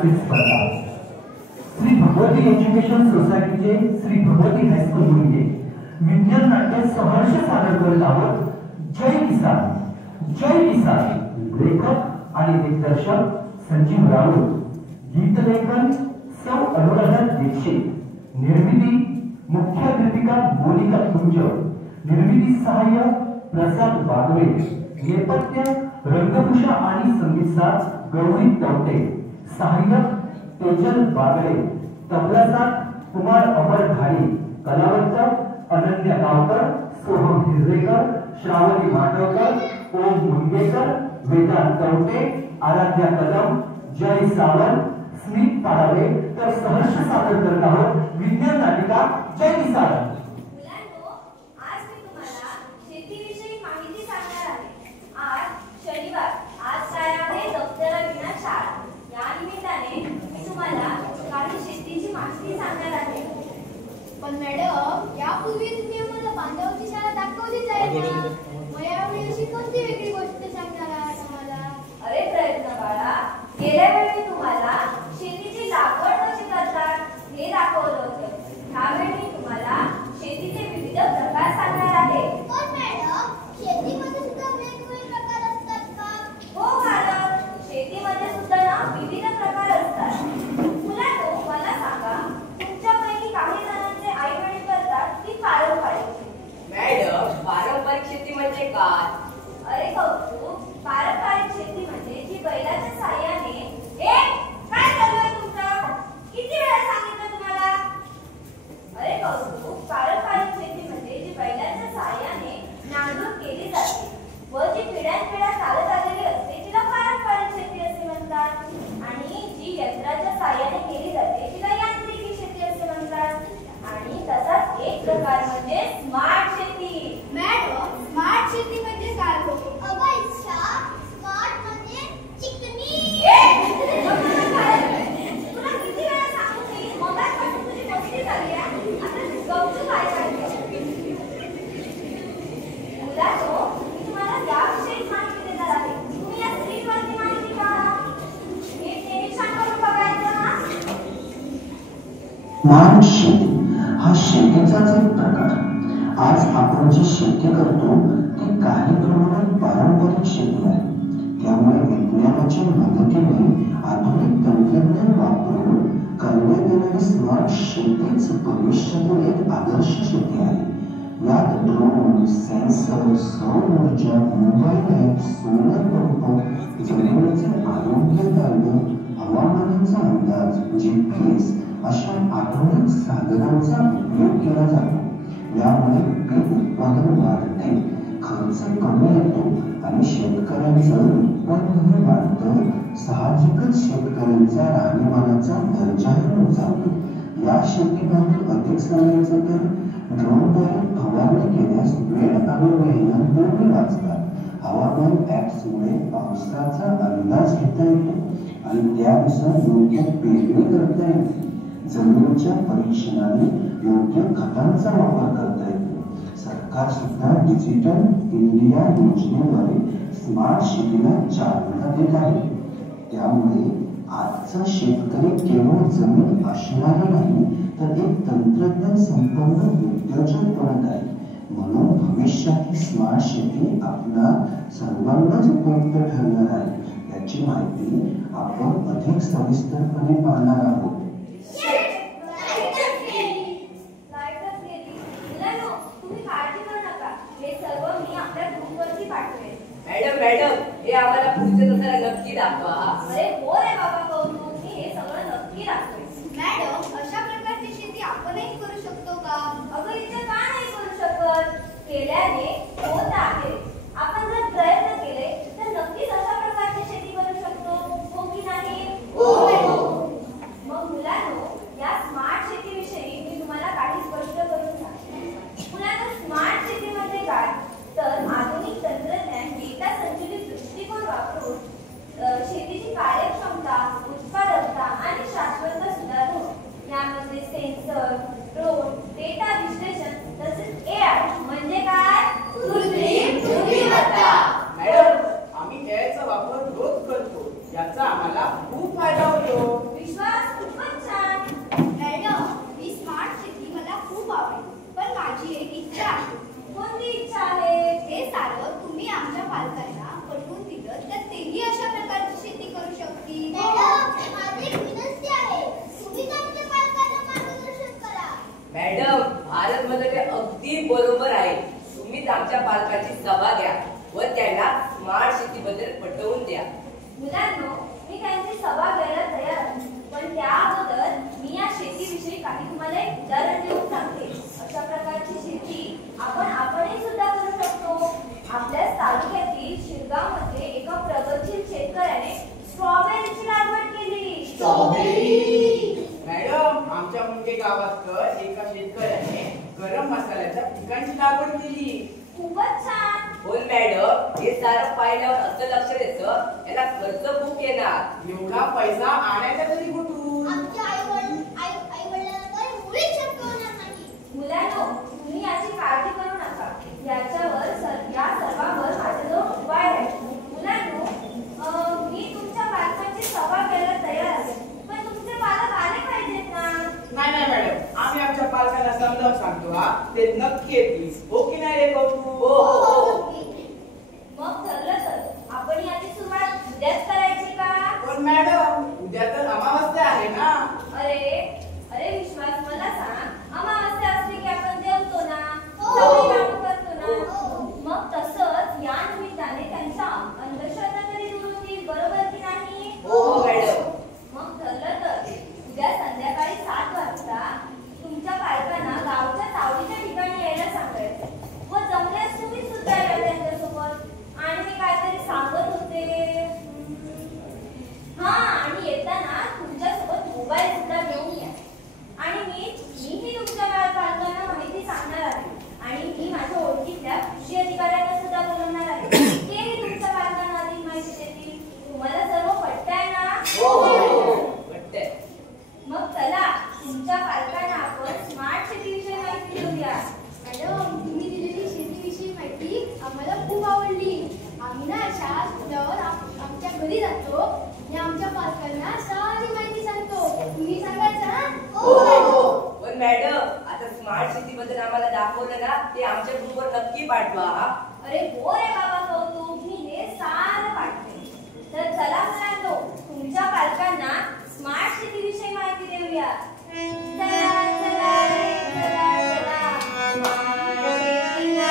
नाट्य स्पर्धा श्री भगवती एज्युकेशन सोसायटीचे श्री भगवती हायस्कूल मुलगे विज्ञान नाट्य सहर्ष सादर करीत आहोत जय किसान। जय किसान लेखक आणि दिग्दर्शक संजीव राऊळ, गीतलेखन सौ अनुराधा दीक्षित, निर्मिती मुख्य कृतिका मोनिका कुंज, निर्मिती सहाय्य प्रसाद बागवे, नेपथ्य रंगभूषा आणि संगीत साथ गौरी तवटे, सहाय्यक तेजल बागडे, तबला साथ कुमार अमर धारी, कलावंत अनन्या गावकर, सोहम हिरवेकर, श्रावणी माटवकर, ओम मुंगेकर, वेदांत तवटे, आराध्या कदम, जय सावंत, स्मित पाळावे तर सहर्ष सादर करत आहोत विज्ञान नाटिका जय किसान। पण मॅडम यापूर्वी तुम्ही आम्हाला बांधावरची शाळा दाखवलीच आहे ना, मग यावेळी अशी कोणती वेगळी गोष्ट सांगणार आहात आम्हाला? अरे प्रयत्न बाळा, गेल्या वेळी तुम्हाला शेतीची लागवड कशी करतात हे दाखवलं होतं, ह्यावेळी तुम्हाला शेतीचे विविध प्रकार सांगणार आहे। पण मॅडम शेतीमध्ये सुद्धा वेगवेगळे प्रकार असतात का? हो मॅडम, शेतीमध्ये सुद्धा ना विविध प्रकार असतात। मुलांनो मला सांगा, तुमच्यापैकी काही जणांचे आई वडील करतात ती पारंपरिक शेती। मॅडम पारंपरिक शेती म्हणजे काय? अरे कौतुक, पारंपरिक शेती म्हणजे जी बैलाच्या साहाय्याने काय चालू आहे तुमचं? किती वेळा सांगितलं तुम्हाला? अरे कौतुक, पारंपरिक शेती म्हणजे जी बैलाच्या साहाय्याने नांगरून केली जाते व जी पिढ्यानपिढ्या चालत आलेली असते तिला पारंपरिक शेती असे म्हणतात, आणि जी यंत्राच्या साहाय्याने केली जाते तिला यांत्रिकी शेती असे म्हणतात। आणि तसाच एक प्रकार म्हणजे स्मार्ट शेती। मॅडम स्मार्ट शेती म्हणजे काय हो? अगं इच्छा, स्मार्ट म्हणजे चिकनी। तुला किती वेळा सांगू मी, मगाचपासून तुझी मस्ती झाली आहे, आता गपचूप ऐकायचं। मुलांनो, मी तुम्हाला याविषयी माहिती देणार आहे, तुम्ही या स्क्रीनवरती माहिती पहा, नीट निरीक्षण करून बघायचं ना। स्मार्ट शेती हा शेतीचाच एक प्रकार। आज आपण जी शेती करतो ती काही प्रमाणात पारंपरिक शेती आहे, त्यामुळे विज्ञानाच्या मदतीने आधुनिक तंत्रज्ञान वापरून करण्यात येणारी स्मार्ट शेतीच भविष्यातील एक आदर्श शेती आहे। यात ड्रोन, सेन्सर, सौर ऊर्जा, मोबाईल ॲप, सोलर पंप, जमिनीचे आरोग्य तारण, हवामानाचा अंदाज, GPS अशा आधुनिक साधनांचा उपयोग केला जातो। यामुळे पीक उत्पादन वाढते, खर्च कमी येतो आणि शेतकऱ्यांचं उत्पन्नही वाढतं। साहजिकच शेतकऱ्यांचा राहणीमानाचा दर्जाही उंचावतो। या शेतीबाबत अधिक सांगायचं तर ड्रोनद्वारे फवारणी केल्यास वेळ आणि मेहनत दोन्ही वाचतात। हवामान ॲप्समुळे पावसाचा अंदाज घेता येतो आणि त्यानुसार योग्य पेरणी करता येते। जमिनीच्या परीक्षणाने योग्य खतांचा वापर करता येतो। सरकार सुद्धा डिजिटल इंडिया योजनेद्वारे स्मार्ट शेतीला चालना देत आहे। त्यामुळे आजचा शेतकरी केवळ जमीन असणारा नाही तर एक तंत्रज्ञान संपन्न उद्योजक बनत आहे। म्हणून भविष्यातील स्मार्ट शेती आपल्या सर्वांनाच उपयुक्त ठरणार आहे। याची माहिती आपण अधिक सविस्तरपणे पाहणार आहोत। मॅडम हे आम्हाला पुढचे जरा नक्की दाखवा। अरे हो रे बाबा कौतुक, मी हे सगळं नक्की दाखवेन। मॅडम अशा प्रकारची शेती आपणही करू शकतो का? अगं इथे का नाही करू शकत? केल्याने होत आहे। आपण जर प्रयत्न केले तर नक्कीच अशा प्रकारची शेती करू शकतो, हो की नाही? मग मुलांनो, या स्मार्ट शेतीविषयी मी तुम्हाला काही स्पष्ट करून सांगते। मुलांनो, स्मार्ट शेती म्हणजे काय तर आधुनिक तंत्रज्ञान, डेटा संचलित दृष्टिकोन वापरून शेतीची कार्यक्षमता, उत्पादकता आणि शाश्वतता सुधारणे। यामध्ये सेन्सर, ड्रोन, डेटा विश्लेषण तसेच AI म्हणजे काय? कृत्रिम बुद्धिमत्ता। मॅडम आम्ही AI चा वापर रोज करतो, याचा आम्हाला खूप फायदा होतो। मॅडम, भारत मध्ये ते अगदी बरोबर आहे. तुम्हीच आमच्या पालकांची सभा घ्या व त्यांना स्मार्ट सिटी बद्दल पटवून द्या. मुलांनो, मी त्यांची सभा घ्यायला तयार आहे, पण त्या अगोदर मी या शेतीविषयी काही तुम्हाला एक उदाहरण देऊन सांगते. अशा प्रकारची शेती आपणही सुद्धा करू शकतो. आपल्या तालुक्यातील शिरगावमध्ये एका प्रगतशील शेतकऱ्याने स्ट्रॉबेरीची लागवड केली. मॅडम, आमच्या मुंगे गावात तर एका शेतकऱ्याने गरम मसाल्याच्या पिकांची लागवड केली. खूपच छान. हो मॅडम, हे सारं पाहिल्यावर असं लक्षात येतं याला खर्च खूप येणार. एवढा पैसा आणायचा तरी कुठून? आमच्या आई-वडिलांना तर मुळीच शक्य होणार नाही. मुलांनो, तुम्ही याची काळजी करू नका. या सर्वांवर माझ्याजवळ उपाय आहे. मुलांनो, मी तुमच्या पालकांची सभा घ्यायला तयार आहे, पण तुमचे पालक आले पाहिजेत ना. नाही मॅडम, आम्ही आमच्या पालकांना समजावून सांगतो. ते नक्की येतील. हो की नाही रे कौतुक? हो. मग ठरलं तर आपण याची सुरुवात उद्याच करायची का? पण मॅडम, उद्या तर अमावस्या आहे ना. अरे विश्वास, मला सांग, अमावस्या असली की आपण जेवतो ना, हो. सगळी कामं करतो ना. हो. मग तसंच या निमित्ताने त्यांच्या अंधश्रद्धा तरी दूर होतील, बरोबर की नाही? हो मॅडम. मग ठरलं तर उद्या संध्याकाळी 7 वाजता तुमच्या पालकांना गावच्या तावडीच्या ठिकाणी यायला सांगायचं व जमल्यास तुम्ही सुद्धा या त्यांच्यासोबत. आणि मी काहीतरी सांगत होते. आणि येताना तुमच्यासोबत मोबाईल सुद्धा घेऊन या. आणि मीही तुमच्या पालकांना माहिती सांगणार आहे. आणि मी माझ्या ओळखीतल्या कृषी अधिकाऱ्यांना सुद्धा बोलवणार आहे. तेही तुमच्या पालकांना अधिक माहिती देतील. तुम्हाला सर्व पटतंय ना? हो. पटतंय. मग चला, तुमच्या पालकांना आपण स्मार्ट सिटीविषयी माहिती देऊया. मॅडम, तुम्ही दिलेली शेतीविषयी माहिती आम्हाला खूप आवडली. आम्ही ना शाळा सुटल्यावर आमच्या घरी जातो आणि आमच्या पालकांना सारी माहिती सांगतो. तुम्ही सांगायचं ना? हो. पण मॅडम, आता स्मार्ट सिटी बद्दल आम्हाला दाखवलं ना, ते आमच्या ग्रुपवर नक्की पाठवा. अरे हो रे बाबा कौतुक, मी हे सारं पाठते. तर चला मुलांनो, तुमच्या पालकांना स्मार्ट सिटी विषयी माहिती देऊया. चला चला रे, चला चला, स्मार्ट सिटीला.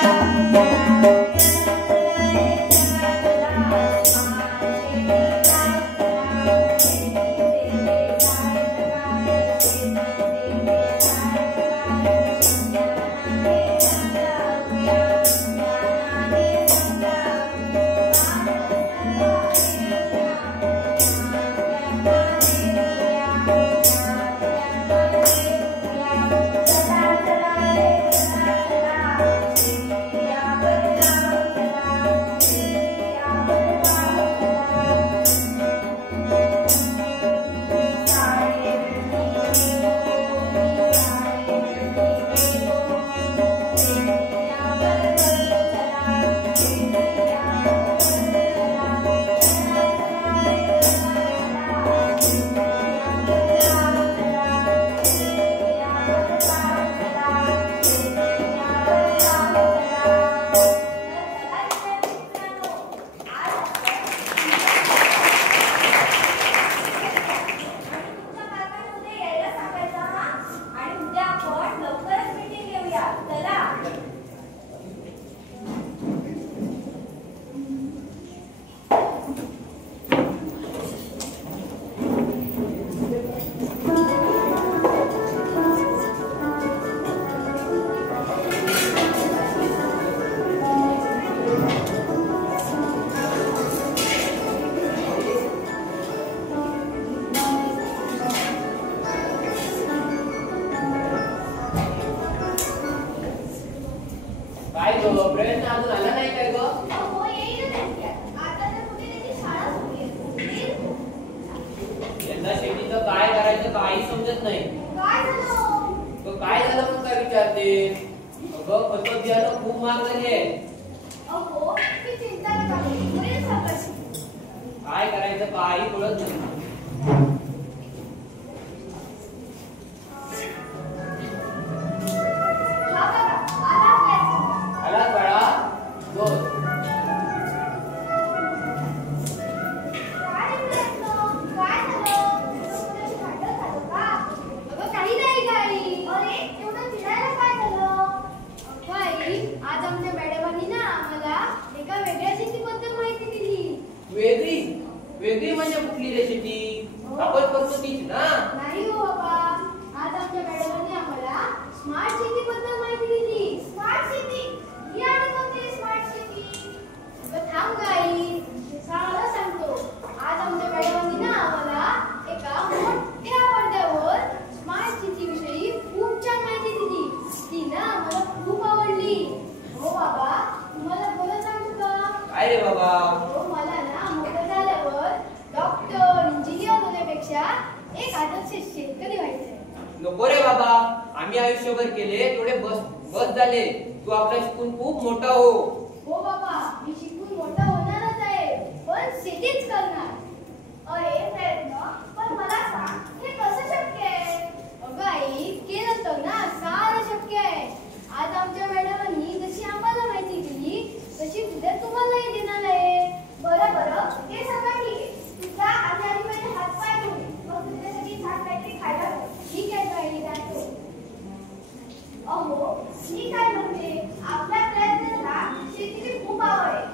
प्रयत्न अजून आला नाही काय ग? हो, येईल त्यांच्या. आता तर कुठे त्याची शाळा सुटली आहे. यंदा शेतीचं काय करायचं काही समजत नाही. काय झालं? तो काय झालं म्हणून काय विचारते? अगं खत बियाणं खूप महाग झाली आहे. अहो, मी चिंता नका करू. होईल सगळं. काय करायचं काही कळत नाही. हा बघा, आलाच काय? आलाच बाळा? बोल. काय म्हटलं? काय झालं? तुझं भांडण झालं का? अगं काही नाही गाडी. अरे, एवढं आमच्या मॅडमांनी ना आम्हाला एका वेगळ्या शेतीबद्दल माहिती दिली. वेगळी वेगळी म्हणजे कुठली रे शेती? आपण करतो तीच ना? नाही हो बाबा, आज आमच्या मॅडमांनी आम्हाला स्मार्ट शेतीबद्दल माहिती दिली. स्मार्ट शेती? ही आणि कोणती स्मार्ट शेती? थांब गाई, सांगायला सांगतो. आज आमच्या मॅडमांनी ना आम्हाला एका मोठ्या पडद्यावर स्मार्ट शेती विषयी खूप छान माहिती दिली. ती ना मला खूप आवडली. हो बाबा, तुम्हाला बोलत सांगू का? काय रे बाबा? हो, मला ना मोठं झाल्यावर डॉक्टर, इंजिनियर होण्यापेक्षा एक आदर्श शेतकरी व्हायचंय. नको रे बाबा, आम्ही आयुष्यभर केले तेवढे बस झाले. तू आपला शिकून खूप मोठा हो. हो बाबा, मी शिकून मोठा होणारच आहे, पण शेतीच करणार. अरे प्रयत्न, पण मला सांग, हे कसं शक्य आहे? अगं आई, केलं तर ना सारं शक्य आहे. आज आमच्या मॅडमांनी जशी आम्हाला माहिती दिली तशी उद्या तुम्हालाही देणार आहे. बरं बरं, हे सगळं ठीक आहे. तुझा आजारी पहिले हातपाय धुणे, मग तुझ्यासाठी छान काहीतरी खायला घाल. ठीक आहे ताई, जातो. अहो, मी काय म्हणते, आपल्या प्रयत्नाला शेतीची खूप आवड आहे.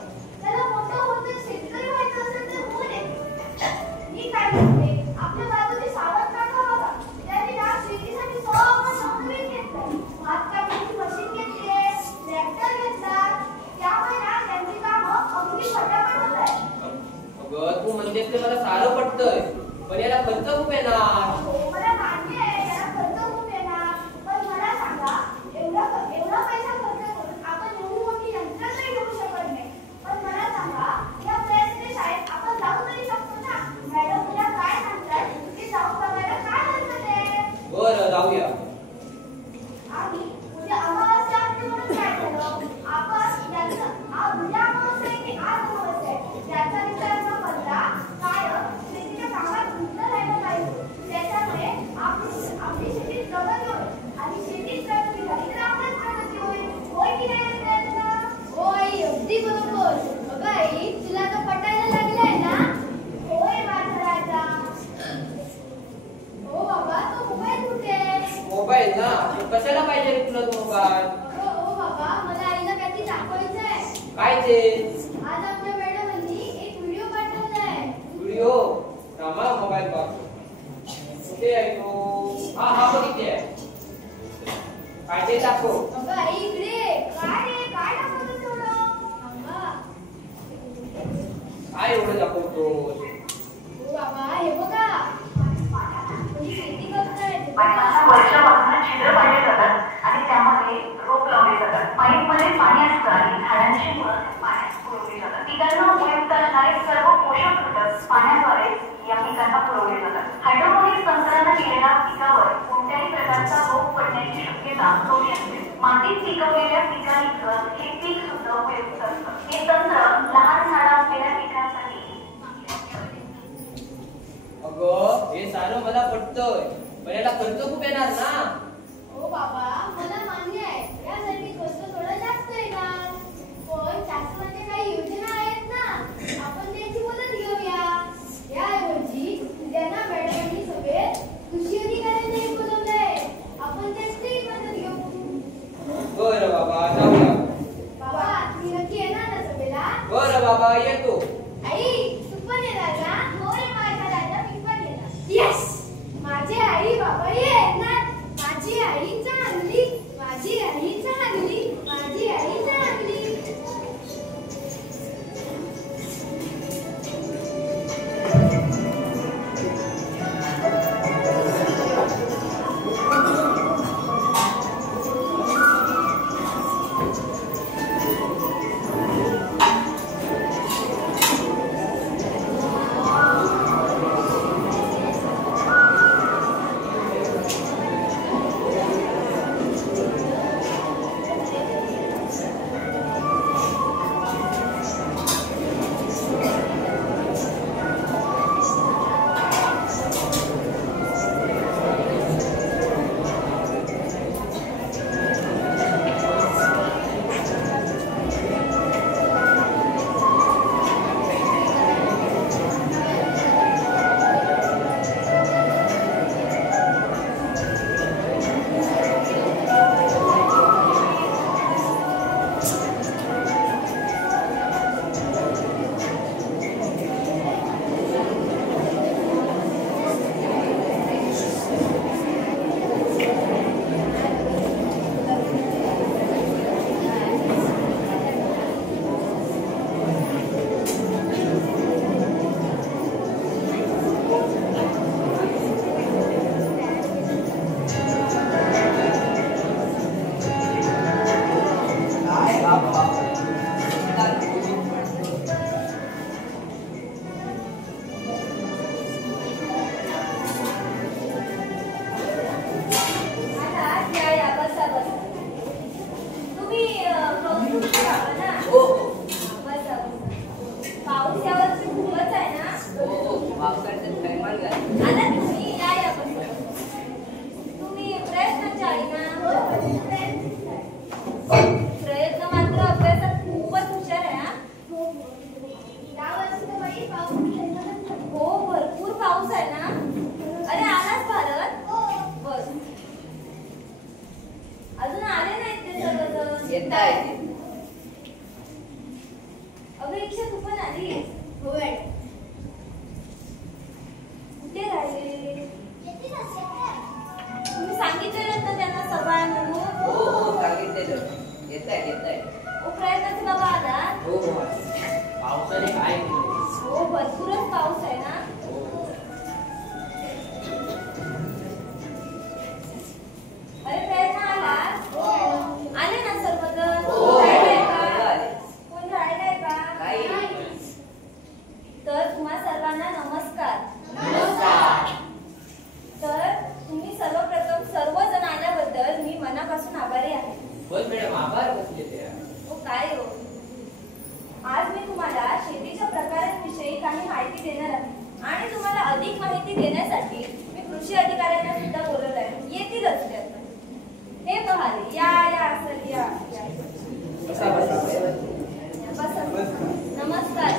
त्याला मोठं होतं शेतकरी व्हायचं असेल तर होऊ दे. मी काय म्हणते, आपल्या बाजूची सावध काका बघा, त्यांनी ना शेतीसाठी सगळं नवनवीन घेतलंय. भात कापण्याची मशीन घेतलीये, ट्रॅक्टर घेतला. त्यामुळे ना त्यांची कामं अगदी पटापट होत आहे. अगं तू म्हणतेस ते मला सारं पटतंय, पण याला खर्च खूप येणार. हो, मला मान्य आहे, याला खर्च खूप येणार. पण मला सांगा, एवढा पैसा खर्च करून आपण एवढी मोठी यंत्र नाही घेऊ शकत नाही. पण मला सांगा, या प्रयत्नशाळेत आपण जाऊ तरी शकतो ना? मॅडम तुला काय सांगतात ते जाऊन बघायला काय हरकत आहे? बरं, जाऊया. आणि उद्या अमावास्या असते म्हणून काय झालं? आपण याचं उद्या अमावास्या आहे की आज अमावास्या आहे याचा विचार न करता कायम शेतीच्या कामात गुंतलं राहिलं पाहिजे. त्याच्यामुळे आपली शेती प्रगती होईल आणि शेतीत प्रगती झाली तर आपल्याच प्रगती होईल. होय की नाही प्रयत्न? हो आई, अगदी बरोबर. अगं आई, तुला आता पटायला लागलाय ना? होय माझा राजा. हो बाबा, तो मोबाईल कुठे आहे? मोबाईल ना? कशाला पाहिजे रे तुला तो मोबाईल? हो बाबा, मला आईला काहीतरी दाखवायचं आहे. काय ते? आज आमच्या मॅडमांनी एक व्हिडिओ पाठवलाय. व्हिडिओ? रामा मोबाईल पाहतो. कुठे आहे तो? हा बघितले आहे. काय ते दाखव. अगं आई, इकडे. काय रे, काय दाखवतो थोडं? थांबा. काय एवढं दाखवतो? हो बाबा, हे बघा. कोणी शेती करताय. पाईपांना वर्षापासून छिद्र पाडले जातात आणि त्यामध्ये रोप लावले जातात. पाईपमध्ये पाणी असतं आणि झाडांची मुळं पाण्यात पुरवली जातात. पिकांना उपयुक्त असणारे सर्व पोषक घटक पाण्याद्वारे या पिकांना पुरवले जातात. हायड्रोपोनिक्स तंत्राने केलेल्या पिकावर कोणत्याही प्रकारचा रोग पडण्याची शक्यता कमी असते. मातीत पिकवलेल्या पिकांइतकं हे पीक सुद्धा उपयुक्त असतं. हे तंत्र लहान झाडं असलेल्या पिकांसाठी. अगं हे सारं मला पटतंय, पण याला खर्च खूप येणार ना? हो बाबा, मला मान्य आहे, यासाठी खर्च थोडा जास्त येणार. पण शासनाच्या काही योजना आहेत ना, आपण त्यांची मदत घेऊया. याऐवजी उद्याना मॅडमांनी सभेत कृषी अधिकाऱ्यांनाही बोलवलंय. आपण त्यांचीही मदत घेऊ. बरं बाबा, जाऊया. बाबा, तुम्ही नक्की येणार ना सभेला? बरं बाबा, येतो. आई, तू पण येणार ना? होय माझा राजा, मी पण येणार. येस, माझे आई बाबा येणार. माझे येता येते. अगं इच्छा तू पण आली? हो मॅडम. कुठे राहिले? तुम्ही सांगितलेलं ना त्यांना सभा आहे म्हणून? हो सांगितलेलं. येताय. ओ प्रयत्नाचं बाबा आला? हो पावसाने काय केलं? हो भरपूरच पाऊस आहे ना. अरे प्रयत्न आला? आले ना सर्वजण? राहिलंय का? कोण राहिलंय का? तर तुम्हा सर्वांना नमस्कार. तर तुम्ही सर्वप्रथम सर्वजण आल्याबद्दल मी मनापासून आभारी आहे. पण मॅडम आभार कसले ते? हो काय हो, आज मी तुम्हाला शेतीच्या प्रकारांविषयी काही माहिती देणार आहे आणि तुम्हाला अधिक माहिती देण्यासाठी मी कृषी अधिकाऱ्यांना सुद्धा बोलवलं आहे. येतीलच ते आता. हे पहाले या सर या. बसा. बसा. नमस्कार.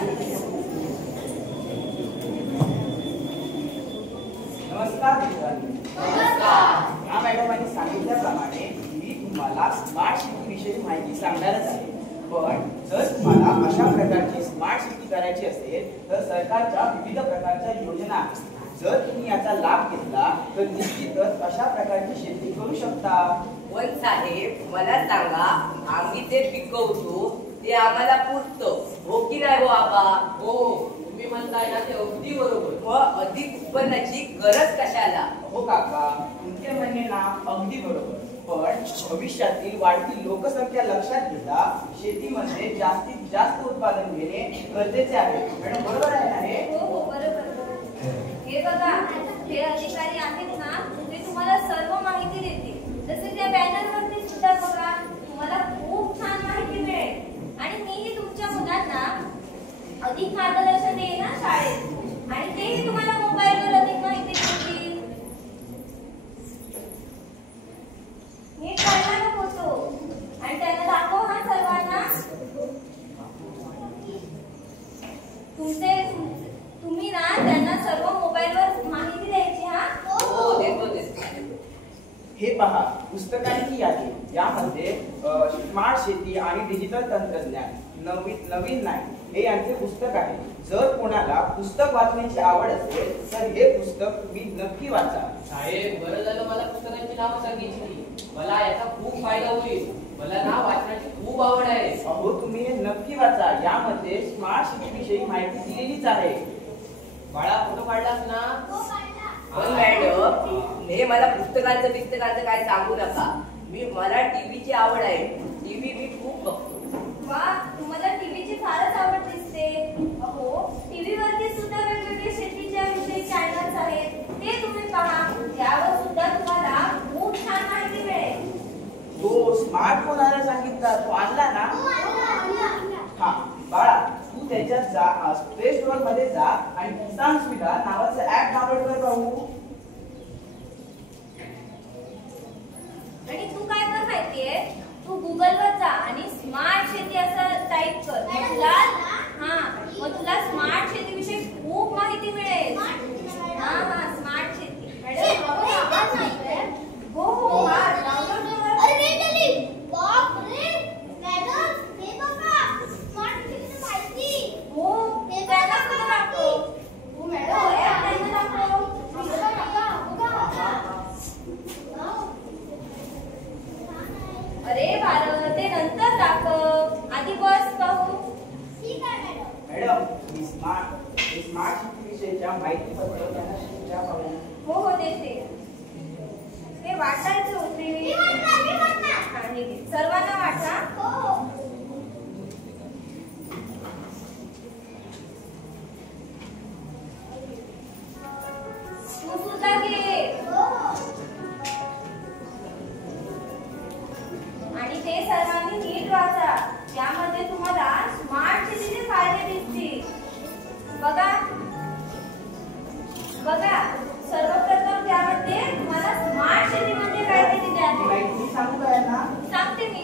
नमस्कार मित्रांनो. या मॅडमांनी सांगितल्याप्रमाणे मी तुम्हाला स्मार्ट सिटी विषयी माहिती सांगणारच आहे. पण जर तुम्हाला अशा प्रकारची स्मार्ट सिटी करायची असेल तर सरकारच्या विविध प्रकारच्या योजना आहेत. जर तुम्ही याचा लाभ घेतला तर निश्चितच अशा प्रकारची शेती करू शकता. पण साहेब मला सांगा, आम्ही ते पिकवतो ते आम्हाला पुरतं हो की नाही हो आबा? हो तुम्ही म्हणताय ना ते अगदी बरोबर. मग अधिक उत्पन्नाची गरज कशाला? हो काका, तुमचे म्हणणे ना अगदी बरोबर. पण भविष्यातील वाढती लोकसंख्या लक्षात घेता शेतीमध्ये जास्तीत जास्त उत्पादन घेणे गरजेचे आहे. मॅडम बरोबर आहे ना हे? हो बरोबर. हे बघा, हे अधिकारी आहेत ना ते तुम्हाला सर्व माहिती देतील. जसे त्या बॅनरवरती सुद्धा बघा तुम्हाला खूप छान माहिती मिळेल. आणि मीही तुमच्या मुलांना अधिक मार्गदर्शन देईन ना शाळेत आणि तेही तुम्हाला मोबाईलवर अधिक माहिती देतील. नीट काढला ना फोटो आणि त्यांना दाखव हा सर्वांना. तुम्ही ना त्यांना सर्व मोबाईलवर माहिती द्यायची. हा हो देतो. हे पहा, पुस्तकांची यादी. यामध्ये स्मार्ट शेती आणि डिजिटल तंत्रज्ञान नवीन नाही हे यांचे पुस्तक आहे. जर कोणाला पुस्तक वाचण्याची आवड असेल तर हे पुस्तक तुम्ही नक्की वाचा. साहेब बरं झालं मला पुस्तकांची नावं सांगितली. मला याचा खूप फायदा होईल. मला ना वाचण्याची खूप आवड आहे. अहो तुम्ही हे नक्की वाचा. यामध्ये स्मार्ट सिटी विषयी माहिती दिलेलीच आहे. बाळा फोटो काढलास ना? पण मॅडम हे मला पुस्तकांचं काय सांगू नका. मला टीव्हीची आवड आहे. टीव्ही मी खूप बघतो. वा, तुम्हाला टीव्हीची फारच आवड दिसते. अहो टीव्हीवरती सुद्धा वेगवेगळे शेतीच्या विषयी चॅनल्स आहेत. ते तुम्ही पहा. त्यावर सुद्धा तुम्हाला खूप छान माहिती मिळेल. तो स्मार्टफोन आणायला सांगितला, तो आणला ना? हा बाळा, तू त्याच्यात जा, प्ले स्टोअर मध्ये जा आणि किसान सुविधा नावाचं ऍप डाउनलोड कर पाहू. आणि तू काय कर माहितीये, तू गुगलवर जा आणि स्मार्ट शेती असं टाईप कर. मग तुला स्मार्ट शेती विषयी खूप माहिती मिळेल. हा स्मार्ट शेती. हो अरे भारत, ते नंतर दाखव. आधी बस पाहू. मॅडम, स्मार्ट सिटी विषयीच्या माहितीपत्र त्यांना शिकवल्या पाहू. हो देते. ते वाटायचं होते. सर्वांना वाटा. तू सुद्धा घे. आणि ते सर्वांनी नीट वाचा. यामध्ये तुम्हाला स्मार्ट शेतीचे फायदे दिसतील. बघा सर्वप्रथम त्यामध्ये तुम्हाला स्मार्ट शेती म्हणजे काय ते दिले आहे. माहिती सांगू काय ना? सांगते मी.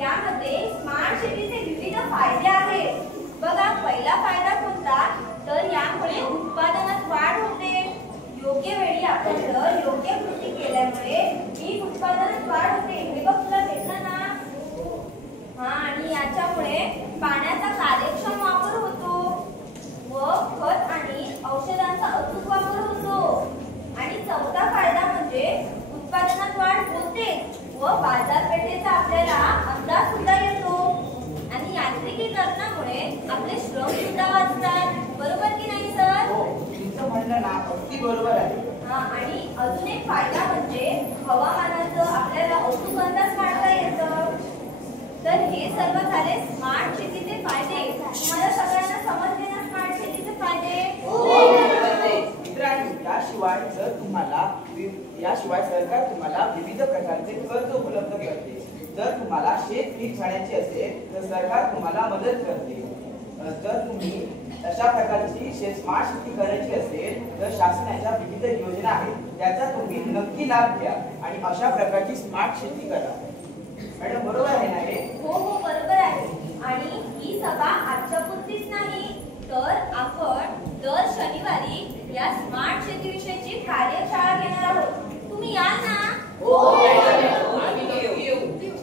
यामध्ये स्मार्ट शेतीचे विविध फायदे आहेत. बघा, पहिला फायदा कोणता, तर यामुळे उत्पादनात वाढ होते. योग्य वेळी आपण जर योग्य कृती केल्यामुळे पीक उत्पादनात वाढ होते. हे बघ तुला भेटलं ना? व बाजारपेठेचा आपल्याला अंदाज सुद्धा येतो आणि यांत्रिकीकरणामुळे आपले श्रम सुद्धा वाचतात. बरोबर की नाही सर? हो, तुमचं म्हणणं ना अगदी बरोबर आहे. आणि अजून एक फायदा म्हणजे हवामानाचं आपल्याला अचूक अंदाज काढता येतं. तर हे सर्व झाले स्मार्ट शेतीचे फायदे. तुम्हाला सगळ्यांना समजले ना स्मार्ट शेतीचे फायदे? मित्रांनो, याशिवाय सरकार तुम्हाला विविध प्रकारचे कर्ज उपलब्ध करते. जर तुम्हाला शेत पीक झाडायचे असेल तर सरकार तुम्हाला मदत करते. जर तुम्ही अशा प्रकारची स्मार्ट शेती करायची असेल तर शासनाच्या विविध योजना आहेत, त्याचा तुम्ही नक्की लाभ घ्या आणि अशा प्रकारची स्मार्ट शेती करा. मॅडम बरोबर आहे ना हे? हो हो बरोबर आहे. आणि ही सभा आजच्या पुरतीच नाही तर आपण दर शनिवारी या स्मार्ट शेतीविषयीची कार्यशाळा घेणार आहोत. तुम्ही याल ना?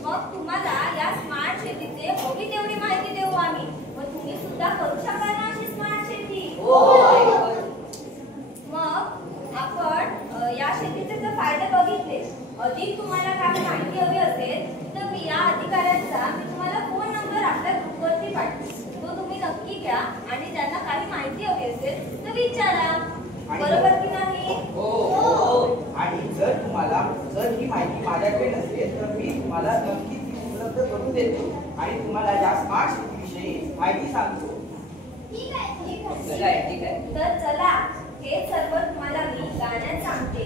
मग तुम्हाला या स्मार्ट शेतीचे हवी तेवढी माहिती देऊ आम्ही. मग तुम्ही सुद्धा करू शकाल ना अशी स्मार्ट शेती? मग आपण या शेतीचे जर फायदे बघितले, अधिक तुम्हाला काही माहिती हवी असेल तर मी या अधिकाऱ्यांचा तुम्हाला फोन नंबर आपल्या ग्रुपवरती पाठवेन. तो तुम्ही नक्की घ्या आणि त्यांना काही माहिती हवी असेल तर विचारा. बरोबर की नाही? आणि जर ही माहिती माझ्याकडे नसेल तर मी तुम्हाला नक्की ती उपलब्ध करून देतो आणि तुम्हाला या स्मार्ट शेतीविषयी माहिती सांगतो. ठीक आहे ठीक आहे. ठीक आहे. तर चला हे सर्व तुम्हाला मी गाण्यात सांगते.